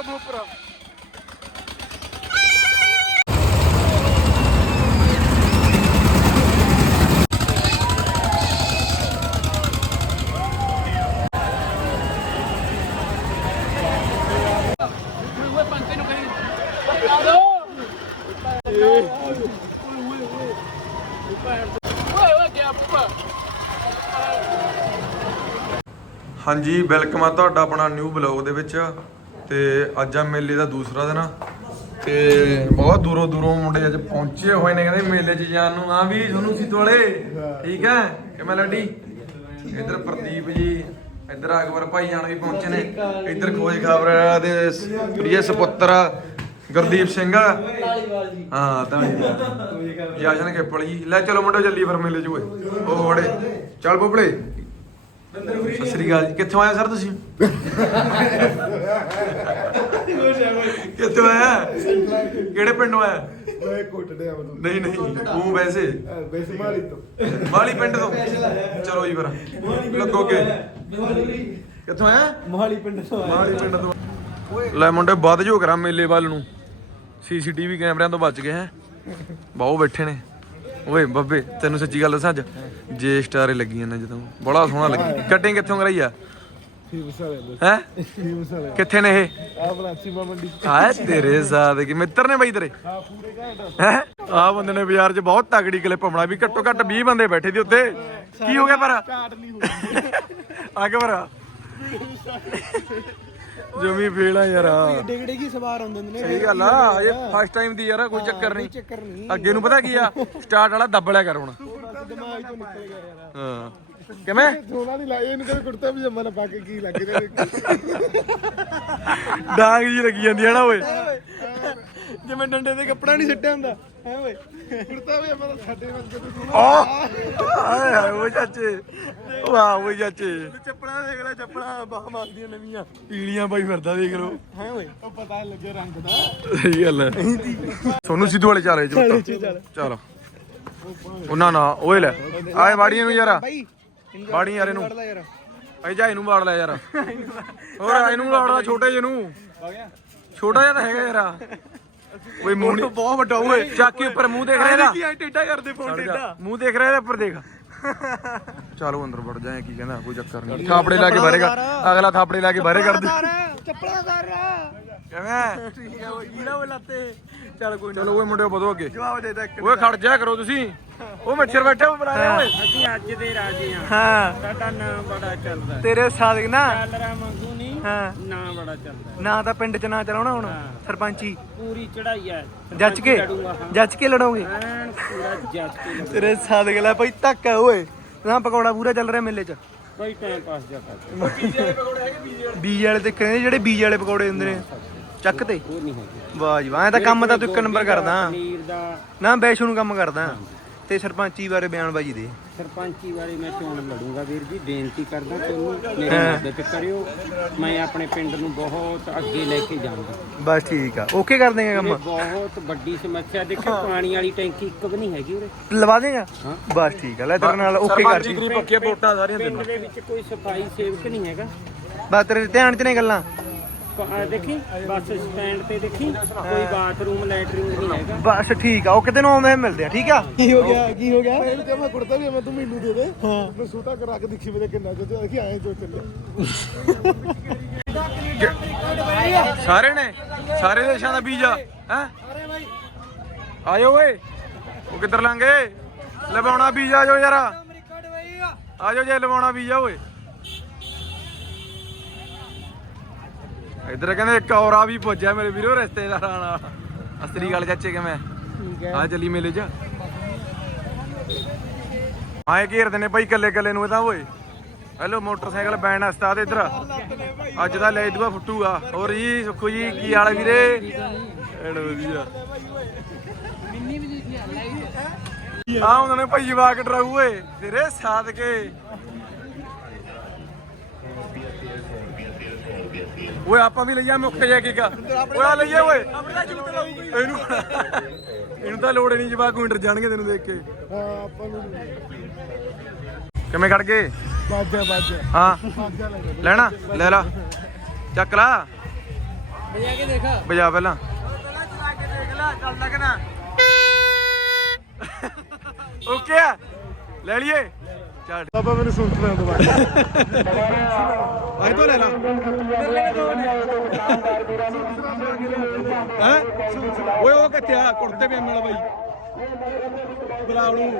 ਕਬੂਪਰਾ ਹਾਂਜੀ ਵੈਲਕਮ ਆ ਤੁਹਾਡਾ ਆਪਣਾ ਨਿਊ ਬਲੌਗ ਦੇ ਵਿੱਚ। ਤੇ ਅੱਜ ਆ ਮੇਲੇ ਦਾ ਦੂਸਰਾ ਦਿਨ ਆ। ਤੇ ਬਹੁਤ ਦੂਰੋਂ ਦੂਰੋਂ ਮੁੰਡੇ ਅੱਜ ਪਹੁੰਚੇ ਹੋਏ ਨੇ ਕਹਿੰਦੇ ਮੇਲੇ 'ਚ ਜਾਣ ਨੂੰ। ਆ ਵੀ ਤੁਹਾਨੂੰ ਸੀ ਤੋਲੇ ਠੀਕ ਹੈ ਕਿਵੇਂ ਲੱਡੀ। ਇੱਧਰ ਪ੍ਰਦੀਪ ਜੀ, ਇੱਧਰ ਅਕਬਰ ਭਾਈ ਜਾਨ ਵੀ ਪਹੁੰਚੇ ਨੇ। ਇੱਧਰ ਖੋਜ ਖਬਰ ਦੇ ਪ੍ਰਿਯ ਸੁਪੁੱਤਰ ਗੁਰਦੀਪ ਸਿੰਘ ਹਾਂ ਤਾਂ ਜਸ਼ਨ ਖੇਪਲ ਜੀ। ਲੈ ਚਲੋ ਮੁੰਡੇ ਚੱਲੀ ਫਿਰ ਮੇਲੇ 'ਚ ਓਏ। ਉਹ ਹੋੜੇ, ਚੱਲ ਬੋਬਲੇ। ਸਤਿ ਸ੍ਰੀ ਅਕਾਲ ਜੀ। ਕਿੱਥੋਂ ਆਏ ਸਰ ਤੁਸੀਂ? ਕਿੱਥੋਂ ਆਇਆ? ਕਿਹੜੇ ਪਿੰਡੋਂ ਆਇਆ? ਮੈਂ ਕੋਟੜੇ ਆ ਬਤੂ ਨਹੀਂ ਨਹੀਂ। ਉਹ ਵੈਸੇ? ਬੇਸ ਮਾਰੀ ਤੋਂ। ਮਾਲੀ ਪਿੰਡ ਤੋਂ? ਚਲੋ ਜੀ ਫਿਰ। ਲੱਗੋਗੇ ਕਿੱਥੋਂ ਆਇਆ? ਮੋਹਾਲੀ ਪਿੰਡ ਤੋਂ ਮਾਲੀ ਪਿੰਡ ਤੋਂ। ਲੈ ਮੁੰਡੇ ਵੱਧ ਜੋ ਕਰਾਂ ਮੇਲੇ ਵੱਲ ਨੂੰ। ਸੀਸੀਟੀਵੀ ਕੈਮਰਿਆਂ ਤੋਂ ਬਚ ਗਏ ਹੈ। ਬਾਹੋ ਬੈਠੇ ਨੇ। ਓਏ ਬੱਬੇ ਤੈਨੂੰ ਸੱਚੀ ਗੱਲ ਦੱਸਾਂ ਅੱਜ? ਜੇ ਸਟਾਰੇ ਲੱਗੀਆਂ ਨੇ ਜਦੋਂ। ਬੜਾ ਸੋਹਣਾ ਲੱਗੀ। ਕਟਿੰਗ ਕਿੱਥੋਂ ਕਰਾਈ ਆ? ਹੈ? ਕਿੱਥੇ ਨੇ ਇਹ? ਆ ਮੰਡੀ। ਤੇਰੇ ਸਾਥ ਕੀ ਮਿੱਤਰ ਨੇ ਬਾਈ ਤੇਰੇ? ਆ ਪੂਰੇ ਘੰਟਾ ਹੈ? ਆ ਬੰਦੇ ਨੇ ਬਾਜ਼ਾਰ 'ਚ ਬਹੁਤ ਤਗੜੀ ਕਲਿੱਪ ਬਣਾ ਵੀ ਘੱਟੋ ਘੱਟ 20 ਬੰਦੇ ਬੈਠੇ ਦੀ ਉੱਤੇ। ਕੀ ਹੋ ਗਿਆ ਪਰ? ਨਹੀਂ ਹੋਈ। ਅੱਗੇ ਪਰ। ਜਮੀ ਫੇਲ ਆ ਯਾਰ ਡਿਗੜੇ ਕੀ ਸਵਾਰ ਹੁੰਦੇ ਨੇ ਸਹੀ ਗੱਲ ਆ ਇਹ ਫਸਟ ਟਾਈਮ ਦੀ ਯਾਰ ਕੋਈ ਚੱਕਰ ਨਹੀਂ। ਚੱਕਰ ਨਹੀਂ। ਅੱਗੇ ਨੂੰ ਪਤਾ ਕੀ ਆ ਸਟਾਰਟ ਵਾਲਾ ਦੱਬ ਲਿਆ ਕਰ ਹੁਣ। ਦਿਮਾਗ ਤੋਂ ਨਿਕਲ ਗਿਆ ਯਾਰ। ਹਾਂ। ਕਿਵੇਂ? ਸੋਨਾ ਨਹੀਂ ਲਾਇਆ ਇਹਨੂੰ ਕਦੇ ਕੁੜਤਾ ਪਜਾਮਾ ਨਾ ਪਾ ਕੇ ਕੀ ਲੱਗ ਰਿਹਾ ਡਾਂਗ ਜੀ ਲੱਗੀ ਜਾਂਦੀ ਹੈ ਨਾ ਓਏ। ਜਿਵੇਂ ਡੰਡੇ ਤੇ ਕੱਪੜਾ ਨਹੀਂ ਸਿੱਟਿਆ ਹੁੰਦਾ ਹੈ ਓਏ। ਕੁੜਤਾ ਪਜਾਮਾ ਤਾਂ ਸਾਡੇ ਨਾਲ ਹਾਏ ਵਾਹ ਚਾਚੇ। ਚੱਪਲਾਂ ਦੇਖ ਲੈ ਚੱਪਲਾਂ ਬਾਹ ਮਾਰਦੀਆਂ ਨਵੀਆਂ। ਪੀਲੀਆਂ ਬਾਈ ਫਿਰਦਾ ਦੇਖ ਲੋ ਹੈ ਓਏ। ਉਹ ਪਤਾ ਲੱਗੇ ਰੰਗ ਦਾ। ਸਹੀ ਗੱਲ ਹੈ। ਸੋਨੂੰ ਸਿੱਧੂ ਵਾਲੇ ਚਾਰੇ ਚ ਚੱਲ ਚਲ। ਉਹਨਾਂ ਨਾ ਓਏ ਲੈ। ਆਏ ਬਾੜੀਆਂ ਨੂੰ ਯਾਰ। ਬਾਈ ਬਾੜੀ ਯਾਰ ਯਾਰ। ਐ ਜਾ ਇਹਨੂੰ ਬਾੜ ਲੈ ਯਾਰ। ਹੋਰ ਇਹਨੂੰ ਬਾੜਦਾ ਛੋਟੇ ਜਿਹੇ ਨੂੰ। ਆ ਗਿਆ। ਛੋਟਾ ਜਿਹਾ ਤਾਂ ਹੈਗਾ ਯਾਰ। ਓਏ ਮੂੰਹ ਨੀ- ਬਹੁਤ ਵੱਡਾ ਓਏ। ਚਾਕੀ ਉੱਪਰ ਮੂੰਹ ਦੇਖ ਰਿਹਾ ਇਹਦਾ। ਕੀ ਐ ਟੇਡਾ ਕਰਦੇ ਫੋਨ ਜਾ, ਮੂੰਹ ਦੇਖ ਰਿਹਾ ਇਹਦੇ ਉੱਪਰ ਦੇਖ। ਚਲੋ ਅੰਦਰ ਵੜ ਜਾਏ ਕੀ ਕਹਿੰਦਾ ਕੋਈ ਚੱਕਰ ਨਹੀਂ। ਥਾਪੜੇ ਲਾ ਕੇ ਬਾਹਰੇ ਕਰ ਅਗਲਾ ਥਾਪੜੇ ਲਾ ਕੇ ਬਾਹਰੇ ਕਰ ਦੇ ਚੱਪਲਾਂ ਕਰ ਕਿਵੇਂ? ਠੀਕ ਹੈ ਕੀੜਾ ਓਏ ਲੱਤੇ ਚੱਲ ਕੋਈ ਚਲੋ ਓਏ ਮੁੰਡਿਓ ਵਧੋ ਅੱਗੇ। ਜਵਾਬ ਦੇ ਦੇ ਇੱਕ ਓਏ ਖੜ ਜਾ ਕਰੋ ਤੁਸੀਂ। ਉਹ ਮੱਛਰ ਬੈਠੇ ਉਹ ਬੁਲਾ ਲਿਆ ਓਏ। ਅਸੀਂ ਅੱਜ ਦੇ ਰਾਜੇ ਆ ਹਾਂ। ਸਾਡਾ ਨਾਂ ਬੜਾ ਚੱਲਦਾ। ਤੇਰੇ ਸਾਦਕ ਨਾ ਚੱਲਰਾ ਮੰਗੂ ਨਹੀਂ ਹਾਂ। ਨਾਂ ਬੜਾ ਚੱਲਦਾ। ਨਾ ਤਾਂ ਪਿੰਡ ਚ ਨਾ ਚਲਾਉਣਾ ਹੁਣ ਸਰਪੰਚੀ। ਪੂਰੀ ਚੜਾਈ ਆ। ਜੱਜ ਕੇ? ਲੜੂੰਗਾ, ਹਾਂ। ਜੱਜ ਕੇ ਲੜੋਗੇ? ਐਨ ਪੂਰਾ ਜੱਜ ਕੇ ਲੜੂ। ਤੇਰੇ ਸਾਦਕ ਲੈ ਭਾਈ ਧੱਕਾ ਓਏ। ਨਾ ਪਕੌੜਾ ਪੂਰਾ ਚੱਲ ਰਿਹਾ ਮੇਲੇ ਚ। ਕੋਈ ਟਾਈਮ ਪਾਸ ਜਾ ਕਰ। ਬੀਜ ਵਾਲੇ ਤੇ ਕਹਿੰਦੇ ਜਿਹੜੇ ਬੀਜ ਵਾਲੇ ਪਕੌੜੇ ਹੁੰਦੇ ਨੇ? ਚੱਕ ਤੇ। ਉਹ ਨਹੀਂ ਹੈਗੀ। ਵਾਹ ਜੀ ਵਾਹ ਇਹ ਤਾਂ ਕੰਮ ਤਾਂ ਤੂੰ ਇੱਕ ਨੰਬਰ ਕਰਦਾ। ਪਨੀਰ ਦਾ। ਨਾ ਬੈਸ਼ੂ ਨੂੰ ਕੰਮ ਕਰਦਾ। ਤੇ ਸਰਪੰਚੀ ਬਾਰੇ ਬਿਆਨਬਾਜ਼ੀ ਦੇ। ਸਰਪੰਚੀ ਬਾਰੇ ਮੈਂ ਚੋਣ ਲੜੂੰਗਾ ਵੀਰ ਜੀ ਬੇਨਤੀ ਕਰਦਾ ਤੁਹਾਨੂੰ ਮੇਰੀ ਮਦਦ ਕਰਿਓ। ਮੈਂ ਆਪਣੇ ਪਿੰਡ ਨੂੰ ਬਹੁਤ ਅੱਗੇ ਲੈ ਕੇ ਜਾਵਾਂਗਾ ਬਸ ਠੀਕ ਆ। ਓਕੇ ਕਰ ਦੇਗਾ ਕੰਮ? ਬਹੁਤ ਵੱਡੀ ਸਮੱਸਿਆ ਦੇਖੋ ਪਾਣੀ ਵਾਲੀ ਟੈਂਕੀ ਇੱਕ ਵੀ ਨਹੀਂ ਹੈਗੀ ਉਰੇ। ਲਵਾ ਦੇਗਾ। ਬਸ ਠੀਕ ਆ। ਲੈ ਤੇਰੇ ਨਾਲ ਓਕੇ ਕਰ ਸਰਪੰਚੀ ਗਰੀ ਪੱਕੀਆਂ ਵੋਟਾਂ ਸਾਰੀਆਂ ਦੇ ਵਿੱਚ ਕੋਈ ਸਫ਼ਾਈ ਸੇਵਕ ਨਹੀਂ ਹੈਗਾ। ਬਸ ਤੇਰੇ ਧਿਆਨ ਚ ਨੇ ਗੱਲਾਂ? ਆਹ ਦੇਖੀ ਬੱਸ ਸਟੈਂਡ ਤੇ ਦੇਖੀ ਕੋਈ ਬਾਥਰੂਮ ਲੈਟਰਿੰਗ ਨਹੀਂ ਹੈਗਾ। ਬਸ ਠੀਕ ਆ ਉਹ ਕਿਤੇ ਨੂੰ ਆਉਂਦੇ ਮਿਲਦੇ ਆ ਠੀਕ ਆ? ਕੀ ਹੋ ਗਿਆ ਕੀ ਹੋ ਗਿਆ? ਮੈਂ ਕਿਹਾ ਮੈਂ ਕੁੜਤਾ ਵੀ ਮੈਂ ਤੂੰ ਮੈਨੂੰ ਦੇ ਦੇ। ਹਾਂ। ਮੈਂ ਸੂਟਾ ਕਰਾ ਕੇ ਦੇਖੀ ਮੇਰੇ ਕਿੰਨਾ ਜੋ ਦੇਖੀ ਆਏ ਜੋ ਚੱਲੇ। ਸਾਰੇ ਨੇ? ਸਾਰੇ ਦੇਸ਼ਾਂ ਦਾ ਬੀਜ ਆ ਹੈ? ਆਇਓ ਓਏ। ਉਹ ਕਿੱਧਰ ਲਾਂਗੇ ਲਵਾਉਣਾ ਆ ਜਾਓ ਯਾਰ। ਆ ਜਾਓ ਜੇ ਲਵਾਉਣਾ ਬੀਜ ਆ ਓਏ। ਇੱਧਰ ਕਹਿੰਦੇ ਇੱਕ ਔਰ ਆ ਵੀ ਪੁੱਜਿਆ ਮੇਰੇ ਵੀਰੋ ਰਿਸ਼ਤੇਦਾਰਾਂ ਨਾਲ ਅਸਲੀ ਗੱਲ ਚਾਚੇ ਕਿਵੇਂ? ਠੀਕ ਆ ਚੱਲੀ ਮੇਲੇ 'ਚ। ਆਏ ਘੇਰਦੇ ਨੇ ਭਾਈ ਕੱਲੇ ਕੱਲੇ ਨੂੰ ਇਹ ਤਾਂ ਓਏ। ਹੈਲੋ ਮੋਟਰਸਾਈਕਲ ਬੈਨ ਉਸਤਾਦ ਇੱਧਰ। ਅੱਜ ਦਾ ਲੈ ਦੂਆ ਫੁੱਟੂਗਾ ਹੋਰ ਜੀ ਸੁੱਖੂ ਜੀ ਕੀ ਹਾਲ ਹੈ ਵੀਰੇ? ਐਨ ਵਧੀਆ। ਆ ਉਹਨਾਂ ਨੇ ਭਾਈ ਜਵਾਕ ਡਰਾਊ ਓਏ। ਤੇਰੇ ਸਾਥ ਕੇ ਓਏ, ਆਪਾਂ ਵੀ ਲਈਆ ਮੁੱਖ ਜਾ ਕੇ ਕਾ ਓਏ ਆ ਲਈਏ ਓਏ। ਇਹਨੂੰ ਇਹਨੂੰ ਤਾਂ ਲੋੜ ਨਹੀਂ, ਜਵਾਕ ਕੋਈ ਜਾਣਗੇ ਤੈਨੂੰ ਦੇਖ ਕੇ। ਹਾਂ ਆਪਾਂ ਨੂੰ ਕਿਵੇਂ ਖੜ ਗਏ? ਬਾਜਾ ਬਾਜਾ ਹਾਂ। ਲੈਣਾ, ਲੈ ਲਾ। ਚੱਕ ਲਾ। ਬਜਾ ਕੇ ਦੇਖ ਵਜਾ ਪਹਿਲਾਂ। ਚੱਲ ਲੱਗਣਾ ਓਕੇ ਲੈ ਲਈਏ। ਚੱਲ ਬਾਬਾ ਮੈਨੂੰ ਸੁਣ ਲੈ ਦੁਬਾਰਾ ਆਈ ਤੋਂ ਲੈ ਲਾ? ਹੈ? ਓਏ ਉਹ ਕਿੱਥੇ ਆ? ਕੁੜਤੇ ਪਜਾਮੇ ਵਾਲਾ ਬਾਈ। ਬੁਲਾ ਉਹਨੂੰ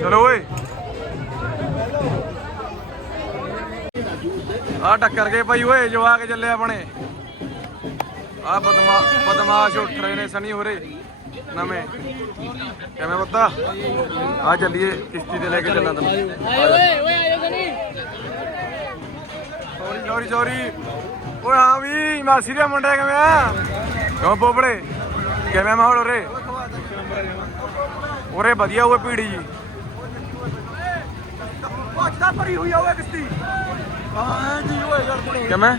ਚਲੋ ਓਏ। ਆ ਟੱਕਰ ਗਏ ਭਾਈ ਓਏ ਜਵਾਕ ਚੱਲੇ ਆਪਣੇ। ਆ ਬਦਮਾ ਬਦਮਾਸ਼ ਉੱਠ ਰਹੇ ਨੇ ਸਨੀ ਹੋਰੇ। ਨਵੇਂ। ਕਿਵੇਂ ਬੱਤਾ ਆ ਚੱਲੀਏ ਕਿਸ਼ਤੀ ਤੇ ਲੈ ਕੇ ਚੱਲਾਂ ਤੈਨੂੰ। ਆਏ ਓਏ ਓਏ ਆਇਓ ਸਨੀ ਸੌਰੀ ਸੌਰੀ ਸੌਰੀ ਓਏ ਹਾਂ ਵੀ ਮਾਸੀ ਦੇ ਮੁੰਡੇ ਕਿਵੇਂ ਆ? ਕਿਉਂ ਬੋਬੜੇ ਕਿਵੇਂ ਮਾਹੌਲ ਉਰੇ? ਉਰੇ ਵਧੀਆ ਜੀ ਭਰੀ ਹੋਈ ਹੋਵੇ ਕਿਸ਼ਤੀ ਹਾਂ ਜੀ ਓਏ ਯਾਰ ਕਿਵੇਂ?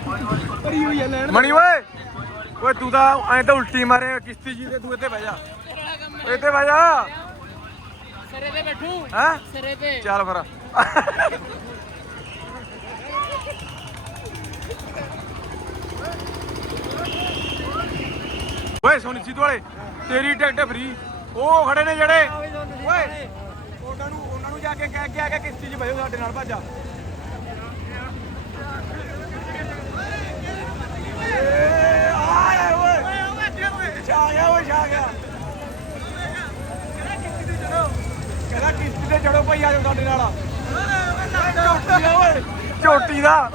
ਭਰੀ ਹੋਈ ਹੈ ਲੈਣ। ਮਣੀ ਓਏ! ਓਏ ਤੂੰ ਤਾਂ ਐਂ ਤਾਂ ਉਲਟੀ ਮਾਰੇ ਕਿਸ਼ਤੀ ਜੀ ਤੇ ਤੂੰ ਇੱਥੇ ਬਹਿ ਜਾ। ਇੱਥੇ ਬਹਿ ਜਾ। ਸਿਰੇ ਤੇ ਬੈਠੂ। ਹੈਂ? ਸਿਰੇ ਤੇ। ਚੱਲ ਫਿਰ। ਓਏ ਸੋਨੀ ਸੀਤ ਵਾਲੇ ਤੇਰੀ ਟਿਕਟ ਫਰੀ ਉਹ ਖੜੇ ਨੇ ਜਿਹੜੇ। ਓਏ। ਉਹਨਾਂ ਨੂੰ ਉਹਨਾਂ ਨੂੰ ਜਾ ਕੇ ਕਹਿ ਕੇ ਆ ਕੇ ਕਿਸ਼ਤੀ 'ਚ ਬਹਿਓ ਸਾਡੇ ਨਾਲ ਭਾਜਾ ਆਏ ਓਏ ਛਾ ਗਿਆ ਓਏ ਛਾ ਗਿਆ ਕਹਿੰਦਾ ਕਿਸ਼ਤੀ ਤੇ ਚੜੋ ਭਾਈ ਆ ਸਾਡੇ ਨਾਲ ਝੋਟੀ ਦਾ। ਓਏ ਝੋਟੀ ਦਾ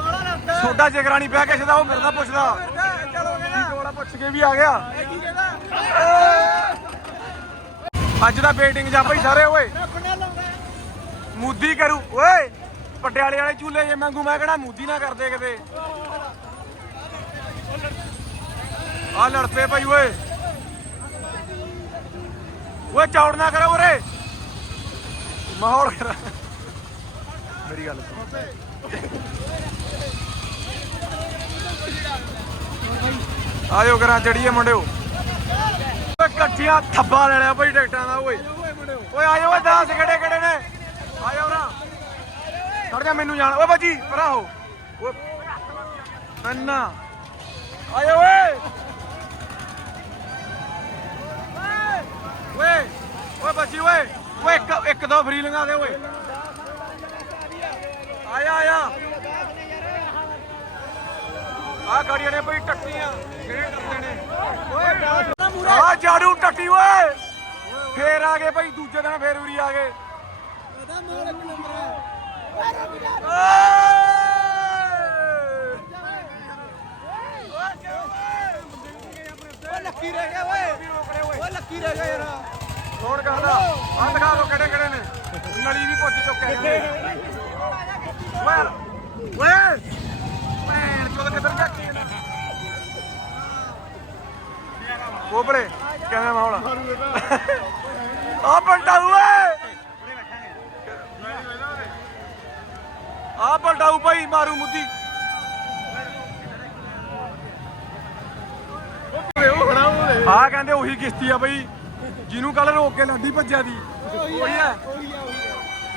ਛੋਟਾ ਜਿਗਰਾ ਨਹੀਂ ਪਿਆ, ਕਿਸੇ ਦਾ ਉਹ ਮੇਰੇ ਨਾਲ ਪੁੱਛਦਾ। ਚਲੋਗੇ ਪੁੱਛ ਕੇ ਵੀ ਆ ਗਿਆ ਅੱਜ ਦਾ ਬੇਟਿੰਗ ਜਾ ਭਾਈ ਸਾਰੇ, ਓਏ। ਮੂਦੀ ਕਰੂ। ਓਏ, ਪਟਿਆਲੇ ਵਾਲੇ ਝੂਲੇ ਜੇ ਮੰਗੂ, ਮੈਂ ਕਿਹੜਾ ਮੂਦੀ ਨਾ ਕਰਦੇ ਕਿਤੇ। ਆ ਲੜ ਪਏ ਭਾਈ ਓਏ। ਓਏ ਚੌੜ ਨਾ ਕਰੋ ਉਰੇ। ਮਾਹੌਲ ਖਰਾ ਮੇਰੀ ਗੱਲ ਸੁਣ। ਆਇਓ ਕਰਾਂ ਚੜੀਏ ਮੁੰਡਿਓ। ਓਏ ਇਕੱਠੀਆਂ ਥੱਬਾ ਲੈ ਲਿਆ ਭਾਈ ਟਿਕਟਾਂ ਦਾ ਓਏ। ਓਏ ਆਇਓ ਓਏ 10 ਕਿਹੜੇ ਕਿਹੜੇ ਨੇ? ਆਇਓ ਨਾ ਖੜ ਜਾ ਮੈਨੂੰ ਜਾਣ। ਓਏ ਬਾਜੀ ਪਰਾ ਹੋ। ਓਏ। ਅੰਨਾ ਆਇਓ ਓਏ। ਓਏ ਓਏ ਬੱਚੀ ਓਏ ਓਏ ਇੱਕ ਇੱਕ ਦੋ ਫਰੀ ਲੰਗਾ ਦੇ ਓਏ। ਆਇਆ ਆਇਆ। ਆ ਗਾੜੀਆਂ ਨੇ ਬਈ ਟੱਟੀਆਂ ਕਿਹੜੇ ਟੱਟੇ ਨੇ। ਓਏ ਆ ਜਾੜੂ ਟੱਟੀ ਓਏ। ਫੇਰ ਆ ਗਏ ਭਾਈ ਦੂਜੇ ਦਿਨ ਫੇਰ ਉਰੀ ਆ ਗਏ। ਓਏ, ਲੱਕੀ ਰਹਿ ਗਿਆ, ਓਏ। ਓਏ ਲੱਕੀ ਰਹਿ ਗਿਆ ਯਾਰ? ਕੌਣ ਕਹਦਾ? ਆ ਦਿਖਾ ਦੋ ਕਿਹੜੇ ਕਿਹੜੇ ਨੇ। ਨਲੀ ਵੀ ਪੁੱਜ ਚੁੱਕੇ ਨੇ। ਓਏ ਓਏ। ਭੈਣ, ਚੋਦ ਕਿੱਧਰ ਗਿਆ ਕੀ ਕੋਬਲੇ ਕਿਵੇਂ ਮਾਹੌਲ ਆ? ਬੰਦਾ ਓਏ। ਆ ਬੰਦਾਊ ਭਾਈ, ਮਾਰੂ ਮੁੱਦੀ। ਆ ਕਹਿੰਦੇ ਉਹੀ ਕਿਸ਼ਤੀ ਆ ਬਈ ਜਿਹਨੂੰ ਕੱਲ ਰੋਕ ਕੇ ਲਾਡੀ ਭੱਜਿਆ ਦੀ ਉਹੀ ਆ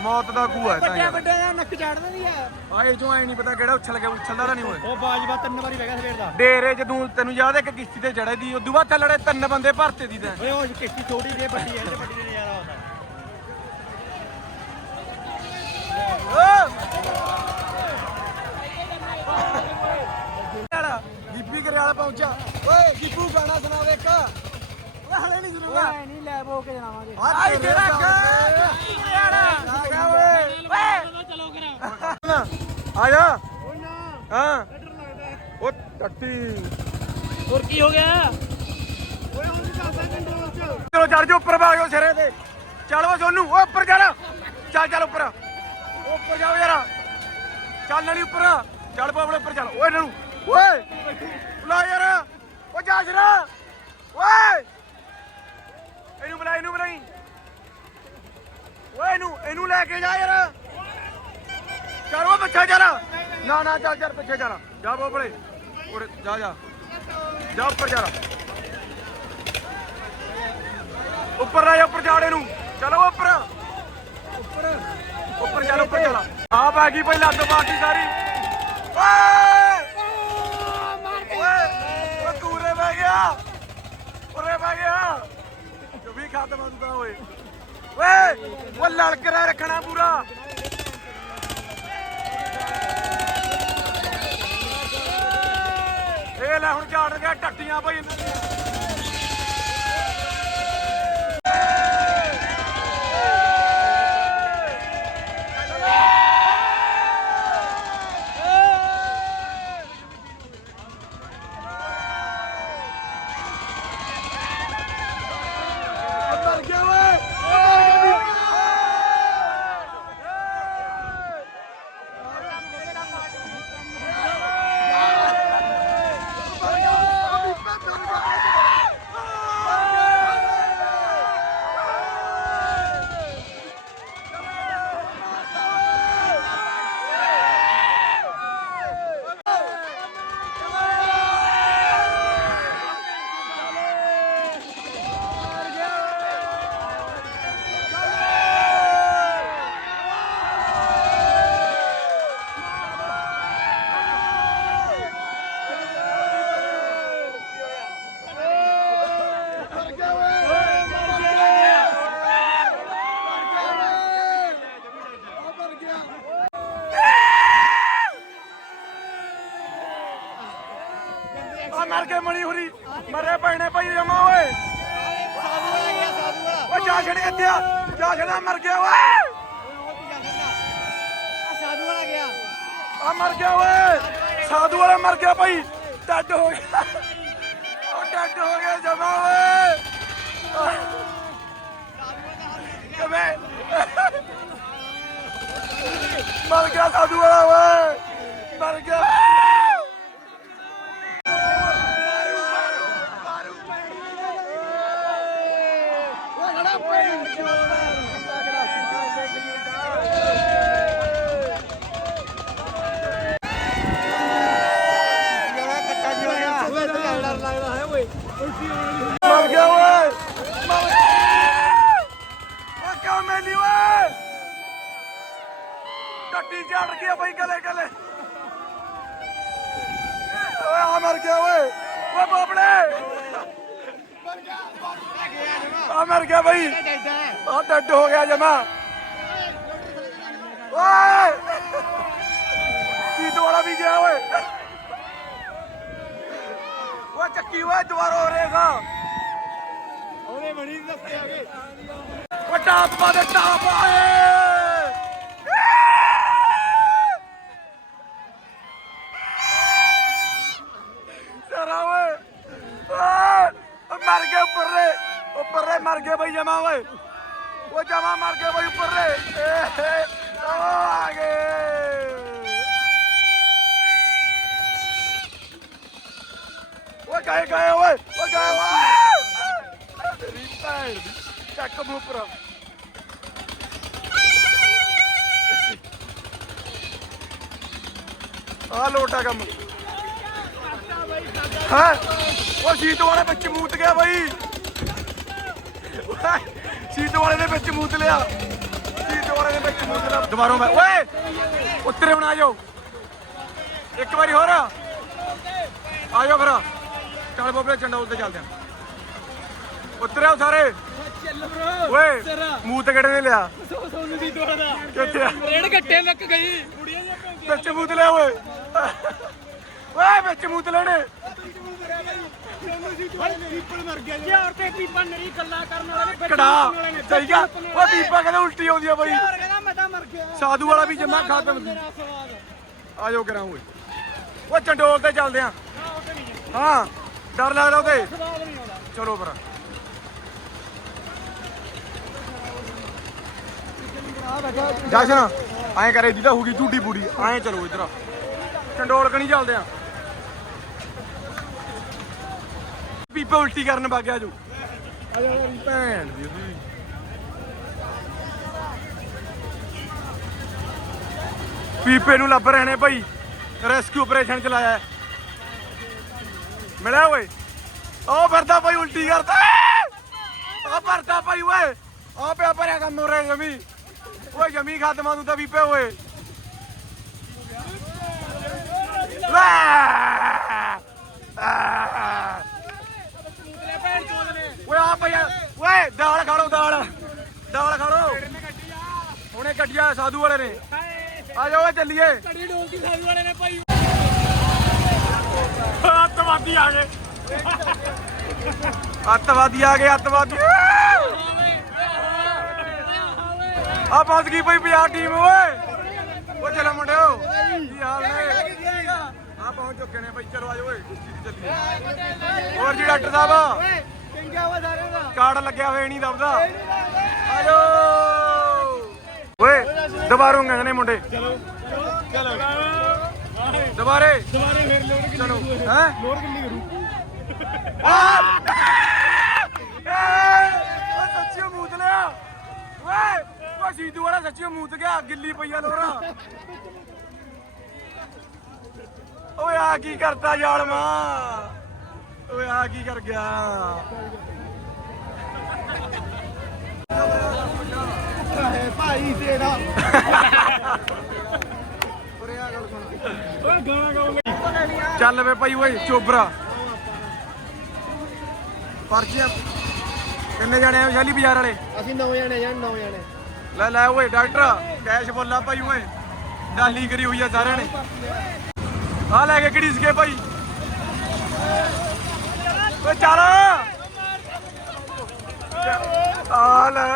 ਮੌਤ ਦਾ ਕੂਆ ਹੈ ਤਾਂ ਯਾਰ ਵੱਡਾ ਜਾਂ ਨੱਕ ਚਾੜ ਦਿੰਦੀ ਆ ਆਏ ਚੋਂ ਐ ਨਹੀਂ ਪਤਾ ਕਿਹੜਾ ਉੱਛਲ ਗਿਆ ਉੱਛਲਦਾ ਤਾਂ ਨਹੀਂ ਹੋਏ ਉਹ ਬਾਜਵਾ ਤਿੰਨ ਵਾਰੀ ਵਗਾ ਸਵੇਰ ਦਾ ਡੇਰੇ ਜਦੋਂ ਤੈਨੂੰ ਯਾਦ ਹੈ ਕਿ ਕਿਸ਼ਤੀ ਤੇ ਚੜੇ ਦੀ ਉਦੋਂ ਬਾਅਦ ਥੱਲੜੇ ਤਿੰਨ ਬੰਦੇ ਭਰਤੇ ਦੀ ਤੈਂ ਓਏ ਉਹ ਕਿਸ਼ਤੀ ਛੋਟੀ ਜਿਹੀ ਵੱਡੀ ਹੈ ਇਹਦੇ ਵੱਡੀ ਦੇ ਨਜ਼ਾਰਾ ਆਉਂਦਾ ਗਿੱਪੀ ਪਹੁੰਚਿਆ ਓਏ ਗਿੱਪੂ ਗਾਣਾ ਸੁਣਾ ਦੇ ਇੱਕ ਓਏ ਹਲੇ ਨਹੀਂ ਸੁਣੂਗਾ ਓਏ ਨਹੀਂ ਲੈ ਬੋ ਕੇ ਜਾਵਾਂਗੇ ਆਈ ਤੇਰਾ ਗਿਆ ਓਏ। ਚਲੋ ਕਰਾਂ ਆ ਜਾ ਹਾਂ। ਉਹ ਟੱਟੀ। ਹੋਰ ਕੀ ਹੋ ਗਿਆ? ਓਏ ਹੁਣ ਵੀ ਚੱਲਦਾ ਕੰਟਰੋਲ ਚ ਚਲੋ ਚੜ ਜਾ ਉੱਪਰ ਭਾਗੋ ਸਿਰੇ ਤੇ। ਚੱਲ ਓ ਸੋਨੂੰ ਓ ਉੱਪਰ ਚੱਲ। ਚੱਲ ਚੱਲ ਉੱਪਰ। ਉੱਪਰ ਜਾਓ ਯਾਰ। ਚੱਲ ਨਲੀ ਉੱਪਰ। ਚੱਲ ਬਾਬਲੇ ਉੱਪਰ ਚੱਲ। ਓਏ ਨਣੂ ਓਏ। ਬੁਲਾ ਯਾਰ। ਓ ਜਾ ਜਰਾ ਓਏ ਇਹਨੂੰ ਬੁਲਾ ਇਹਨੂੰ ਬੁਲਾਈ ਓਏ ਇਹਨੂੰ ਇਹਨੂੰ ਲੈ ਕੇ ਜਾ ਯਾਰ। ਚੱਲ ਬੱਚਾ ਚੱਲ। ਨਾ ਨਾ, ਚੱਲ ਚੱਲ, ਪਿੱਛੇ ਚੱਲ। ਜਾ ਬਾਬਲੇ। ਉਰੇ, ਜਾ ਜਾ। ਜਾ ਉੱਪਰ ਚੱਲ। ਉੱਪਰ ਆ ਉੱਪਰ ਜਾੜੇ ਨੂੰ ਚਲੋ ਉੱਪਰ। ਉੱਪਰ। ਉੱਪਰ ਚੱਲ ਉੱਪਰ ਚੱਲ। ਆ ਪੈ ਗਈ ਪਹਿਲਾਂ ਲੱਤ ਬਾਕੀ ਸਾਰੀ। ਓਏ! ਓਏ ਓ ਬਹਿ ਗਿਆ। ਉਰੇ ਬਹਿ ਗਿਆ। ਜੋ ਵੀ ਖਤਮ ਹੁੰਦਾ ਓਏ। ਓਏ ਉਹ ਲੜਕਰਾ ਰੱਖਣਾ ਪੂਰਾ। ਇਹ ਲੈ ਹੁਣ ਝਾੜ ਗਿਆ ਟੱਟੀਆਂ ਭਾਈ ਮਰ ਗਿਆ ਓਏ ਮਰ ਗਿਆ ਆ ਮਰ ਕੇ ਮਣੀ ਹੁਰੀ ਮਰੇ ਪੈਣੇ ਭਾਈ ਜਮਾ ਓਏ ਓ ਜਾ ਛੜ ਕਿੱਥੇ ਆ ਜਾ ਛੜਾ ਮਰ ਗਿਆ ਓਏ ਆ ਮਰ ਗਿਆ ਓਏ ਸਾਧੂ ਵਾਲਾ ਮਰ ਗਿਆ ਭਾਈ। ਡੱਡ ਹੋ ਗਿਆ। ਉਹ ਡੱਡ ਹੋ ਗਿਆ ਜਮਾ ਓਏ। ਕਿਵੇਂ? ਮਰ ਗਿਆ ਸਾਧੂ ਵਾਲਾ ਓਏ ਮਰ ਗਿਆ ਮਰ ਗਿਆ ਓਏ ਮਰ ਓ ਕਿਉਂ ਮੈਲੀ ਓਏ ਟੱਟੀ ਝੜ ਗਿਆ ਬਈ ਗਲੇ ਗਲੇ ਓਏ ਆ ਮਰ ਗਿਆ ਓਏ ਓ ਬਾਬੜੇ ਆ ਮਰ ਗਿਆ ਬਈ ਡੱਡ ਹੋ ਗਿਆ ਜਮਾ। ਓਏ! ਸੀਟ ਵਾਲਾ ਵੀ ਗਿਆ ਓਏ। ਓ ਚੱਕੀ ਓਏ ਦੁਬਾਰਾ ਹੋ ਰਹੇਗਾ ਉਹਨੇ ਬਣੀ ਦੱਸੇ ਆ ਗਏ ਓ ਟਾਪ ਪਾ ਦੇ ਟਾਪ ਆਏ। ਮਰ ਗਏ ਉੱਪਰ ਰੇ ਉੱਪਰ ਰੇ ਮਰ ਗਏ ਬਈ ਜਮਾ ਓਏ। ਉਹ ਜਮਾ ਮਰ ਗਏ ਬਈ ਉੱਪਰ ਆ ਗਏ। ਓਏ ਗਏ ਗਏ, ਓਏ, ਓ ਗਏ, ਓਏ। ਤੇਰੀ ਭੈਣ ਦੀ ਚੱਕ ਮੂੰਹ ਉੱਪਰ। ਆ ਲੋਟਾ ਕੰਮ। ਹਾਂ? ਉਹ ਸੀਟ ਵਾਲੇ ਵਿੱਚ ਮੂਤ ਗਿਆ ਬਾਈ। ਓਏ, ਸੀਟ ਵਾਲੇ ਦੇ ਵਿੱਚ ਮੂਤ ਲਿਆ। ਸੀਟ ਵਾਲੇ ਦੇ ਵਿੱਚ ਮੂਤ ਲਿਆ। ਦੁਬਾਰਾ ਮੈਂ ਓਏ! ਉੱਤਰੇ ਆ ਜਾਓ। ਇੱਕ ਵਾਰੀ ਹੋਰ। ਆ ਜਾਓ ਫਿਰ। ਚੱਲ ਬੋਬਲੇ ਚੰਡਾ ਉੱਤੇ ਚੱਲਦੇ ਆ। ਉਤਰਿਓ ਸਾਰੇ। ਚੱਲ ਓਏ ਮੂਤ ਕਿਹੜੇ ਨੇ ਲਿਆ? ਸੋਨੂੰ ਦੀ ਦੋੜਾ ਕਿੱਥੇ ਆ? ਰੇੜ ਗੱਟੇ ਲੱਕ ਗਈ। ਕੁੜੀਆਂ ਭੈਣਾਂ ਵਿੱਚ ਮੂਤ ਲਿਆ ਓਏ। ਓਏ ਵਿੱਚ ਮੂਤ ਲੈਣੇ। ਪੀਪਲ ਮਰ ਗਿਆ ਜੇ ਔਰਤੇ ਪੀਪਾ ਨਰੀ ਗੱਲਾਂ ਕਰਨ ਵਾਲੇ ਨੇ ਕੜਾ ਸਹੀ ਆ ਓ ਦੀਪਾ ਕਹਿੰਦਾ ਉਲਟੀ ਆਉਂਦੀ ਆ ਬਾਈ ਹੋਰ ਕਹਿੰਦਾ ਮੈਂ ਤਾਂ ਮਰ ਗਿਆ। ਸਾਧੂ ਵਾਲਾ ਵੀ ਜਮਾ ਖਾਤਮ। ਮੇਰਾ ਸਵਾਦ ਆ ਜਾਓ ਕਰਾਂ ਓਏ। ਓ ਚੰਡੋਲ ਤੇ ਚੱਲਦੇ ਆ। ਹਾਂ ਡਰ ਲੱਗਦਾ ਉਹਦੇ ਚਲੋ ਫਿਰ ਜਸ਼ਨ ਐਂ ਕਰੇ ਜਿਹਦਾ ਹੋਊਗੀ ਝੂਟੀ ਪੂੜੀ ਐਂ ਚਲੋ ਇਧਰ ਚੰਡੋਲ ਕਣੀ ਚੱਲਦੇ ਆ। ਪੀਪੇ ਉਲਟੀ ਕਰਨ ਵਗ ਗਿਆ ਜੋ। ਆ ਜਾ ਯਾਰ ਭੈਣ ਦੀ ਉਹਦੀ। ਪੀਪੇ ਨੂੰ ਲੱਭ ਰਹੇ ਨੇ ਭਾਈ। ਰੈਸਕਿਊ ਆਪਰੇਸ਼ਨ ਚਲਾਇਆ ਹੈ। ਮਿਲਿਆ ਓਏ। ਉਹ ਫਿਰਦਾ ਭਾਈ ਉਲਟੀ ਕਰਦਾ। ਉਹ ਭਰਦਾ ਭਾਈ ਓਏ। ਆ ਪਿਆ ਭਰਿਆ ਕੰਮ ਹੋ ਰਿਹਾ ਜਮੀ। ਓਏ ਜਮੀ ਖਾਤਮਾ ਤੂੰ ਤਾਂ ਪੀਪੇ ਓਏ। ਲੈ। ਆ ਓਏ ਆ ਭਈਆ ਓਏ ਦਾਲ ਖਾ ਲਓ ਦਾਲ। ਦਾਲ ਖਾ ਲਓ ਹੁਣੇ ਕੱਢਿਆ ਸਾਧੂ ਵਾਲੇ ਨੇ। ਆ ਜਾਓ ਓਏ ਚੱਲੀਏ। ਕੜੀ ਡੋਲਦੀ ਸਾਧੂ ਵਾਲੇ ਨੇ ਭਾਈ। ਅੱਤਵਾਦੀ ਆ ਗਏ। ਅੱਤਵਾਦੀ ਆ ਗਏ ਅੱਤਵਾਦੀ। ਆ ਪਹੁੰਚ ਗਈ ਪਈ ਪੰਜਾਬ ਟੀਮ ਓਏ। ਓ ਚਲੋ ਮੁੰਡਿਓ ਕੀ ਹਾਲ ਨੇ? ਆ ਪਹੁੰਚ ਚੁੱਕੇ ਨੇ ਬਈ ਚਲੋ ਆਜੋ ਓਏ। ਚੱਲੀਏ ਹੋਰ ਜੀ ਡਾਕਟਰ ਸਾਹਿਬ? ਕਾਰਡ ਲੱਗਿਆ ਹੋਇਆ ਨਹੀਂ ਦਬਦਾ ਆਜੋ। ਓਏ, ਦੁਬਾਰੋਂ ਗਏ ਮੁੰਡੇ। ਚਲੋ। ਚਲੋ ਦੁਬਾਰੇ। ਦੁਬਾਰੇ ਫੇਰ ਲੋੜ ਚਲੋ। ਹੈ? ਲੋੜ ਕਿੰਨੀ ਕਰੂ ਓਏ ਸੱਚੀ ਮੂਤ ਲਿਆ। ਓਏ, ਓ ਸੀਦੂ ਵਾਲਾ ਸੱਚੀ ਮੂਤ ਗਿਆ, ਗਿੱਲੀ ਪਈਆ ਲੋਰਾ। ਓਏ, ਆ ਕੀ ਕਰਤਾ ਯਾਰ ਮਾਂ ਓਏ ਆ ਕੀ ਕਰ ਗਿਆ? ਹੈ ਭਾਈ ਤੇਰਾ। ਓਏ ਗਾਣਾ ਗਾਉਂਗੇ। ਚੱਲ ਵੇ ਭਾਈ ਓਏ ਚੋਬਰਾ। ਪਰਚੀਆਂ ਕਿੰਨੇ ਜਾਣੇ ਆ ਵਿਸ਼ਾਲੀ ਬਾਜ਼ਾਰ ਵਾਲੇ? ਅਸੀਂ ਨੌ ਜਣੇ ਜਾਂ ਨੌ ਜਣੇ। ਲੈ ਲੈ ਓਏ ਡਾਕਟਰ ਕੈਸ਼ ਬੋਲਾ ਭਾਈ ਓਏ। ਡਾਲੀ ਕਰੀ ਹੋਈ ਆ ਸਾਰਿਆਂ ਨੇ। ਆ ਲੈ ਕੇ ਕਿਹੜੀ ਸਕੇ ਭਾਈ? ਓਏ ਚੱਲ। ਆ ਲੈ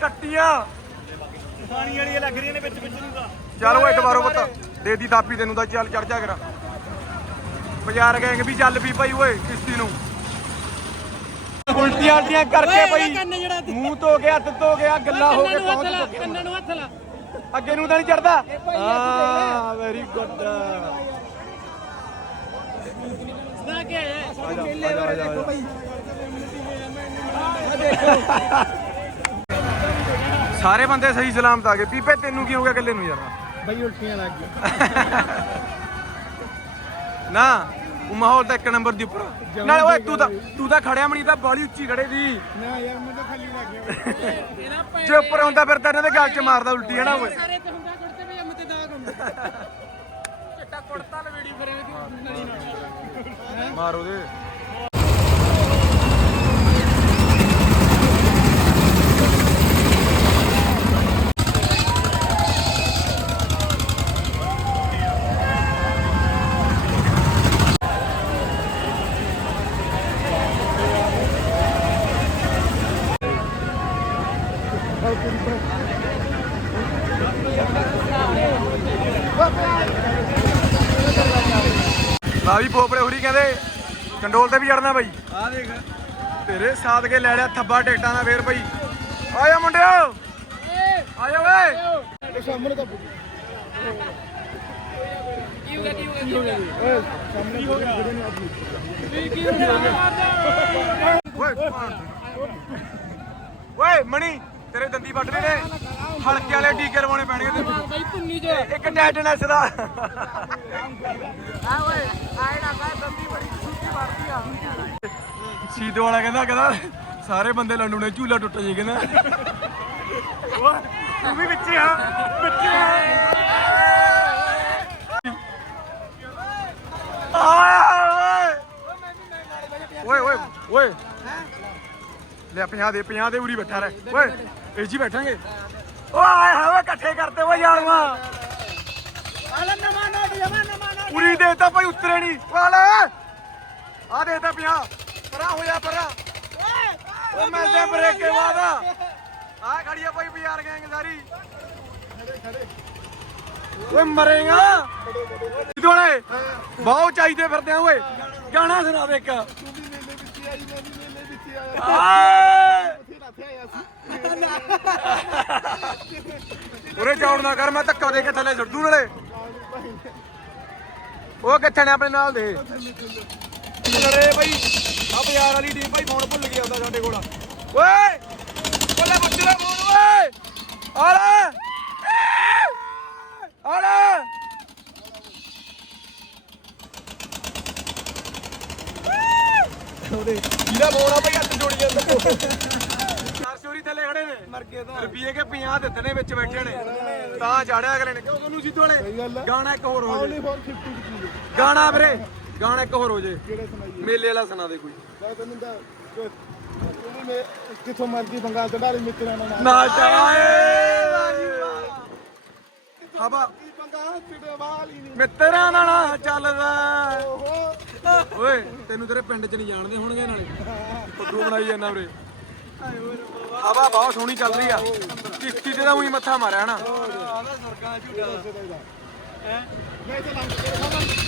ਟੱਟੀਆਂ ਪਾਣੀ ਵਾਲੀਆਂ ਲੱਗ ਰਹੀਆਂ ਨੇ ਵਿੱਚ ਵਿੱਚ ਨੂੰ ਤਾਂ। ਚੱਲ ਓਏ ਦੁਬਾਰੋ ਪੁੱਤ ਦੇ ਦੀ ਥਾਪੀ ਤੈਨੂੰ ਤਾਂ ਚੱਲ ਚੜ ਜਾ ਕਰਾ। ਬਾਜ਼ਾਰ ਗਏ ਵੀ ਚੱਲ ਵੀ ਭਾਈ ਓਏ ਕਿਸ਼ਤੀ ਨੂੰ। ਉਲਟੀਆਂ ਉਲਟੀਆਂ ਕਰਕੇ ਭਾਈ ਮੂੰਹ ਧੋ ਗਿਆ ਹੱਥ ਧੋ ਗਿਆ ਗੱਲਾਂ ਹੋ ਕੇ ਪਹੁੰਚ ਚੁੱਕੇ ਕੰਨਾਂ ਨੂੰ ਹੱਥ ਲਾ। ਅੱਗੇ ਨੂੰ ਤਾਂ ਨਹੀਂ ਚੜਦਾ ਹਾਂ ਵੈਰੀ ਗੁੱਡ ਨਾ ਕੇ ਸਾਰੇ ਬੰਦੇ ਸਹੀ ਸਲਾਮਤ ਆ ਗਏ। ਪੀਪੇ ਤੈਨੂੰ ਕੀ ਹੋ ਗਿਆ ਇਕੱਲੇ ਨੂੰ ਯਾਰ? ਬਈ ਉਲਟੀਆਂ ਲੱਗ ਗਈਆਂ। ਨਾ ਉਹ ਮਾਹੌਲ ਤਾਂ ਇੱਕ ਨੰਬਰ ਦੀ ਉੱਪਰ ਨਾਲ ਓਏ ਤੂੰ ਤਾਂ ਤੂੰ ਤਾਂ ਖੜਿਆ ਮਣੀ ਤਾਂ ਬਾਲੀ ਉੱਚੀ ਖੜੇ ਦੀ ਨਾ ਯਾਰ ਮੈਂ ਤਾਂ ਖਾਲੀ ਲੱਗ ਗਿਆ। ਜੇ ਉੱਪਰ ਹੁੰਦਾ ਫਿਰ ਤਾਂ ਇਹਨਾਂ ਦੇ ਗਲ 'ਚ ਮਾਰਦਾ ਉਲਟੀ ਹੈ ਨਾ ਓਏ? ਸਾਰੇ ਤੇ ਹੁੰਦਾ ਕੁੜਤੇ ਵੀ ਅੰਮ੍ਰਿਤ ਦਾ ਕੰਮ ਚਿੱਟਾ ਕੁੜਤਾ ਲਵੇੜੀ ਫਿਰੇ ਦੀ ਨਲੀ ਨਾਲ ਮਾਰ ਉਹਦੇ। ਲਾ ਵੀ ਪੋਪੜੇ ਹੁਰੀ ਕਹਿੰਦੇ ਕੰਡੋਲ ਤੇ ਵੀ ਚੜਨਾ ਬਾਈ। ਆ ਦੇਖ। ਤੇਰੇ ਸਾਥ ਕੇ ਲੈ ਲਿਆ ਥੱਬਾ ਟਿਕਟਾਂ ਦਾ ਫੇਰ ਬਾਈ। ਆਇਆ ਮੁੰਡਿਓ। ਆਇਆ ਓਏ। ਸਾਹਮਣੇ ਤਾਂ ਕੀ ਹੋ ਗਿਆ ਕੀ ਹੋ ਗਿਆ ਕੀ ਹੋ ਗਿਆ? ਓਏ ਸਾਹਮਣੇ ਹੋ ਗਿਆ? ਕੀ ਕੀ ਹੋ ਗਿਆ? ਓਏ ਓਏ ਮਣੀ। ਤੇਰੇ ਦੰਦੀ ਵੱਢ ਰਹੇ ਨੇ। ਹਲਕੇ ਵਾਲੇ ਟੀਕੇ ਲਵਾਉਣੇ ਪੈਣਗੇ ਤੈਨੂੰ। ਬਾਈ ਪੁੰਨੀ ਜੋ। ਇੱਕ ਟੈਟਨੈਸ ਦਾ। ਸੀਦੋ ਵਾਲਾ ਕਹਿੰਦਾ ਕਹਿੰਦਾ ਸਾਰੇ ਬੰਦੇ ਲੰਡੂ ਨੇ ਝੂਲਾ ਟੁੱਟ ਜੇ ਕਹਿੰਦਾ। ਓਏ ਤੂੰ ਵੀ ਵਿੱਚ ਆ ਵਿੱਚ ਆ। 50 ਦੇ 50 ਦੇ ਉਰੀ ਬੈਠਾ ਰਹਿ। ਓਏ ਇਹ ਜੀ ਬੈਠਾਂਗੇ। ਓਏ ਆਏ ਹੋਏ ਇਕੱਠੇ ਕਰਤੇ ਓਏ ਯਾਰਵਾ ਆਲਾ ਨਵਾਂ ਨੋਟ ਜਮਾ ਨਵਾਂ ਨੋਟ ਉਰੀ ਦੇਤਾ ਭਾਈ ਉਤਰੇ ਨਹੀਂ ਵਾਲੇ ਆ ਦੇਤਾ 50 ਪਰਾਂ ਹੋ ਜਾ ਪਰਾਂ। ਉਹ ਮਿਲਦੇ ਬ੍ਰੇਕ ਕੇ ਬਾਅਦ ਆ ਖੜੀ ਆ ਭਾਈ ਬਾਜ਼ਾਰ ਗੈਂਗ ਸਾਰੀ। ਓਏ ਮਰੇਗਾ। ਇਦੋਲੇ ਬਹੁਤ ਚਾਹੀਦੇ ਫਿਰਦੇ ਆ ਓਏ। ਗਾਣਾ ਸੁਣਾ ਦੇ ਇੱਕ। ਉਰੇ ਚੌੜ ਨਾ ਕਰ ਮੈਂ ਧੱਕਾ ਦੇ ਕੇ ਥੱਲੇ ਸੁੱਟ ਦੂੰ ਨਾਲੇ। ਉਹ ਕਿੱਥੇ ਨੇ ਆਪਣੇ ਨਾਲ ਦੇ? ਲੜੇ ਬਈ ਆ ਬਾਜ਼ਾਰ ਵਾਲੀ ਟੀਮ ਭਾਈ ਫੋਨ ਭੁੱਲ ਗਿਆ ਹੁੰਦਾ ਸਾਡੇ ਕੋਲ। ਓਏ! ਬੱਲੇ ਬੱਚੇ ਦਾ ਫੋਨ ਓਏ! ਆ ਲੈ ਆ ਲੈ ਉਹਦੇ ਇਹਦਾ ਫੋਨ ਆ ਭਾਈ ਜੋੜੀ ਜਾਂਦਾ ਚਾਰ ਚੋਰੀ ਥੱਲੇ ਖੜੇ ਨੇ। ਮਰ ਗਏ ਤਾਂ। ਰੁਪਏ ਕੇ 50 ਦਿੱਤੇ ਨੇ ਵਿੱਚ ਬੈਠੇ ਨੇ। ਤਾਂ ਚਾੜਿਆ ਅਗਲੇ ਨੇ। ਕਿਉਂ ਤੁਹਾਨੂੰ ਸਿੱਧੂ ਵਾਲੇ। ਗਾਣਾ ਇੱਕ ਹੋਰ ਹੋ ਜੇ। ਫॉर 50 ਰੁਪਏ ਗਾਣਾ ਵੀਰੇ ਗਾਣਾ ਇੱਕ ਹੋਰ ਹੋ ਜੇ। ਮੇਲੇ ਵਾਲਾ ਸੁਣਾ ਦੇ ਕੋਈ। ਮੈਂ ਤੈਨੂੰ ਦਾ ਕਿਥੋਂ ਮਰਦੀ ਬੰਗਾਲ ਤੇ ਡਾਲੀ ਮਿੱਤਰਾਂ ਨਾਲ। ਨਾ ਚਾਏ ਹਵਾ ਕੀ ਬੰਗਾਲ ਹੀ ਨਹੀਂ। ਮਿੱਤਰਾਂ ਨਾਲ ਚੱਲਦਾ ਓਹੋ। ਓਏ ਤੈਨੂੰ ਤੇਰੇ ਪਿੰਡ ਚ ਨਹੀਂ ਜਾਣਦੇ ਹੋਣਗੇ ਨਾਲੇ। ਫੁੱਦੂ ਬਣਾਈ ਜਾਂਦਾ ਵੀਰੇ ਹਵਾ ਬਹੁਤ ਸੋਹਣੀ ਚੱਲ ਰਹੀ ਆ। ਕਿਸ਼ਤੀ ਤੇ ਤਾਂ ਉਹੀ ਮੱਥਾ ਮਾਰਿਆ ਨਾ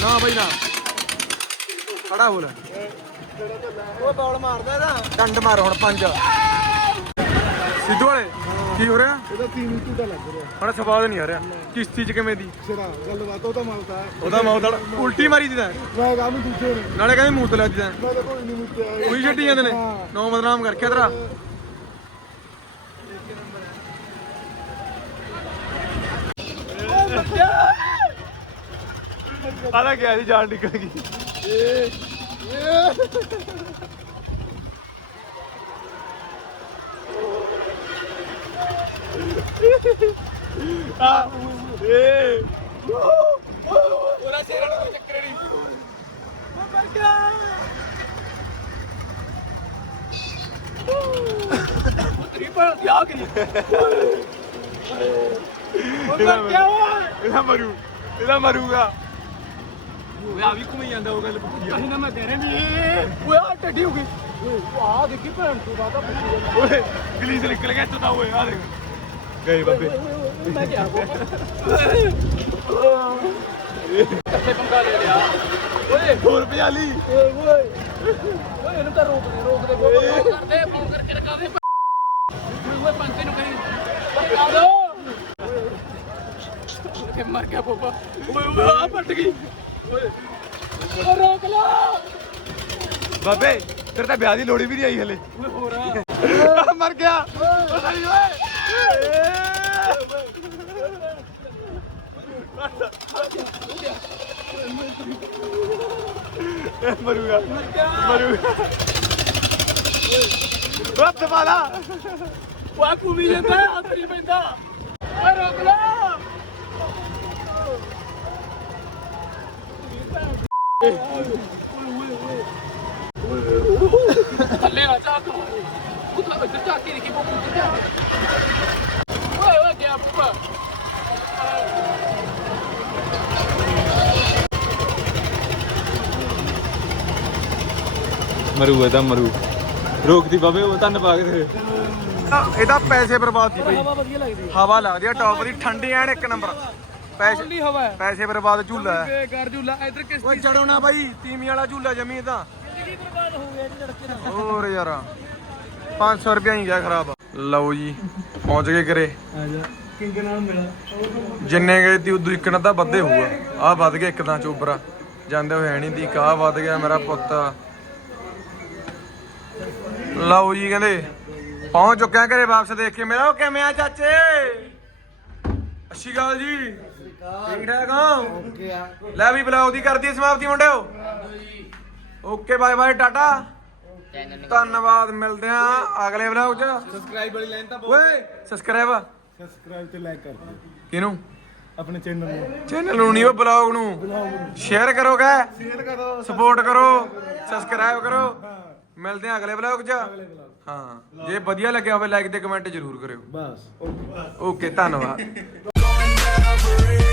ਨਾ ਬਈ ਨਾ। ਖੜਾ ਹੋ ਲੈ। ਉਹ ਬੌਲ ਮਾਰਦਾ ਇਹਦਾ। ਡੰਡ ਮਾਰ ਹੁਣ ਪੰਜ। ਸਿੱਧੂ ਵਾਲੇ। ਕੀ ਹੋ ਰਿਹਾ? ਇਹਦਾ ਤੀਨ ਝੂਟਾ ਲੱਗ ਰਿਹਾ। ਹੁਣ ਸਵਾਦ ਨਹੀਂ ਆ ਰਿਹਾ। ਕਿਸ਼ਤੀ ਚ ਕਿਵੇਂ ਦੀ? ਸਿਰਾ ਗੱਲਬਾਤ ਉਹ ਤਾਂ ਮਲਦਾ ਉਹਦਾ ਮੌਤ ਉਲਟੀ ਮਾਰੀ ਦੀ ਤਾਂ ਮੈਂ ਕਾਹਨੂੰ ਦੂਜੇ ਨੇ। ਨਾਲੇ ਕਹਿੰਦੇ ਮੂਤ ਲੱਗ ਜਾਂ ਮੈਂ ਤਾਂ ਕੋਈ ਨਹੀਂ ਮੁੱਤਿਆ। ਉਹੀ ਛੱਡੀ ਜਾਂਦੇ ਨੇ। ਹਾਂ। ਨੌ ਬਦਨਾਮ ਕਰਕੇ ਤੇਰਾ ਆਦਾ ਗਿਆ ਸੀ ਜਾਨ ਨਿਕਲ ਗਈ। ਆ ਏ ਉਹਦਾ ਸ਼ੇਰਾਂ ਨੂੰ ਚੱਕਰ ਨਹੀਂ ਇਹਦਾ ਮਰੂ ਇਹਦਾ ਮਰੂਗਾ ਓਏ ਆ ਵੀ ਘੁੰਮੀ ਜਾਂਦਾ ਉਹ ਗੱਲ ਪੁੱਛੀ ਨਾ ਮੈਂ ਦੇ ਰਹੇ ਵੀ ਓਏ ਆ ਟੱਡੀ ਹੋ ਗਈ ਓਏ ਆ ਦੇਖੀ ਭੈਣ ਤੂੰ ਬਾਤਾ ਓਏ ਗਲੀਸ ਨਿਕਲ ਗਿਆ ਤੂੰ ਤਾਂ, ਓਏ ਆ ਦੇਖ। ਗਏ ਬਾਬੇ। ਮੈਂ ਕਿਹਾ ਕਿੱਥੇ ਪੰਗਾ ਲੈ ਲਿਆ ਓਏ ਹੋਰ ਭਜਾਲੀ ਓਏ ਓਏ ਓਏ ਇਹਨੂੰ ਤਾਂ ਰੋਕ ਦੇ ਰੋਕ ਦੇ ਫੋਨ ਕਰਦੇ ਫੋਨ ਕਰਕੇ ਰਕਾ ਦੇ ਓਏ ਪੰਤੇ ਨੂੰ ਕਰੀ ਰਕਾ ਦੋ ਕਿ ਮਰ ਗਿਆ ਬੋਬਾ ਓਏ ਓਏ ਆ ਪਟ ਗਈ ਓਏ ਓਏ ਰੋਕ ਲਾ। ਬਾਬੇ ਤੇਰੇ ਤਾਂ ਵਿਆਹ ਦੀ ਲੋੜੀ ਵੀ ਨਹੀਂ ਆਈ ਹਲੇ। ਓਏ ਮਰ ਗਿਆ। ਓ ਸਾਈ ਓਏ। ਮਰੂਗਾ ਮਰੂਗਾ ਰੱਤ ਵਾਲਾ ਓਏ ਕੁਮੀ ਜਾਂਦਾ ਹੱਥ ਨਹੀਂ ਪੈਂਦਾ ਓਏ ਰੋਕ ਲਾ ਥੱਲੇ ਆ ਜਾ ਤੂੰ ਉੱਧਰ ਉੱਧਰ ਜਾ ਕੇ ਦੇਖੀ ਬੋਬੂ ਉੱਧਰ ਜਾ ਓਏ ਓਏ ਗਿਆ ਬੁੱਬਾ ਮਰੂ ਇਹਦਾ ਮਰੂ। ਰੋਕਦੀ ਬਾਬੇ ਉਹ ਤੰਨ ਪਾ ਕੇ ਤੇ ਇਹਦਾ ਪੈਸੇ ਬਰਬਾਦ ਦੀ ਬਈ। ਹਵਾ ਵਧੀਆ ਲੱਗਦੀ ਹਵਾ ਲੱਗਦੀ ਆ ਟੌਪ ਦੀ। ਠੰਡੀ ਐਨ ਇੱਕ ਨੰਬਰ ਪੈਸੇ ਓਨਲੀ ਹਵਾ ਹੈ। ਪੈਸੇ ਬਰਬਾਦ ਝੂਲਾ ਹੈ। ਬੇਕਾਰ ਝੂਲਾ। ਇਧਰ ਕਿਸ ਓਏ ਚੜੋ ਨਾ ਬਾਈ। ਤੀਮੀ ਵਾਲਾ ਝੂਲਾ ਜਮੀ ਤਾਂ ਜ਼ਿੰਦਗੀ ਬਰਬਾਦ ਹੋ ਗਿਆ ਜੀ ਲੜਕੇ ਦਾ ਹੋਰ ਯਾਰ। 500 ਰੁਪਿਆ ਹੀ ਗਿਆ ਖਰਾਬ। ਲਓ ਜੀ ਪਹੁੰਚ ਗਏ ਘਰੇ। ਆ ਜਾ। ਕਿੰਗ ਨਾਲ ਮਿਲਾ। ਜਿੰਨੇ ਗਏ ਤੀ ਉਦੋਂ ਇੱਕ ਨਾ ਤਾਂ ਵੱਧੇ ਹੋਊਗਾ। ਆਹ ਵੱਧ ਗਿਆ ਇੱਕ ਤਾਂ ਚੋਬਰਾ। ਜਾਂਦੇ ਹੋਏ ਨਹੀਂ ਦੀ ਕਾਹ ਵੱਧ ਗਿਆ ਮੇਰਾ ਪੁੱਤ। ਲਓ ਜੀ ਕਹਿੰਦੇ ਪਹੁੰਚ ਚੁੱਕਿਆ ਘਰੇ ਵਾਪਸ ਦੇਖ ਕੇ ਮੇਰਾ ਉਹ ਕਿਵੇਂ ਆ ਚਾਚੇ? ਅੱਛੀ ਗੱਲ ਜੀ। ਠੀਕ ਠਾਕ ਹੋ? ਲੈ ਵੀ ਬਲੌਗ ਦੀ ਕਰਦੀ ਸਮਾਪਤੀ ਮੁੰਡਿਓ। Okay bye bye tata. ਧੰਨਵਾਦ ਮਿਲਦੇ ਆ ਅਗਲੇ ਵਲੌਗ 'ਚ। ਸਬਸਕ੍ਰਾਈਬ ਵਾਲੀ ਲਾਈਨ ਤਾਂ ਓਏ ਸਬਸਕ੍ਰਾਈਬ ਸਬਸਕ੍ਰਾਈਬ ਤੇ ਲਾਈਕ ਕਰ ਦਿਓ। ਕਿਹਨੂੰ? ਆਪਣੇ ਚੈਨਲ ਨੂੰ। ਚੈਨਲ ਨੂੰ ਨਹੀਂ ਉਹ ਬਲੌਗ ਨੂੰ। ਸ਼ੇਅਰ ਕਰੋਗੇ ਸ਼ੇਅਰ ਕਰੋ ਸਪੋਰਟ ਕਰੋ ਸਬਸਕ੍ਰਾਈਬ ਕਰੋ। ਮਿਲਦੇ ਆ ਅਗਲੇ ਵਲੌਗ 'ਚ। ਹਾਂ ਜੇ ਵਧੀਆ ਲੱਗਿਆ ਹੋਵੇ ਲਾਈਕ ਤੇ ਕਮੈਂਟ ਜ਼ਰੂਰ ਕਰਿਓ। ਬਸ ਓਕੇ ਧੰਨਵਾਦ।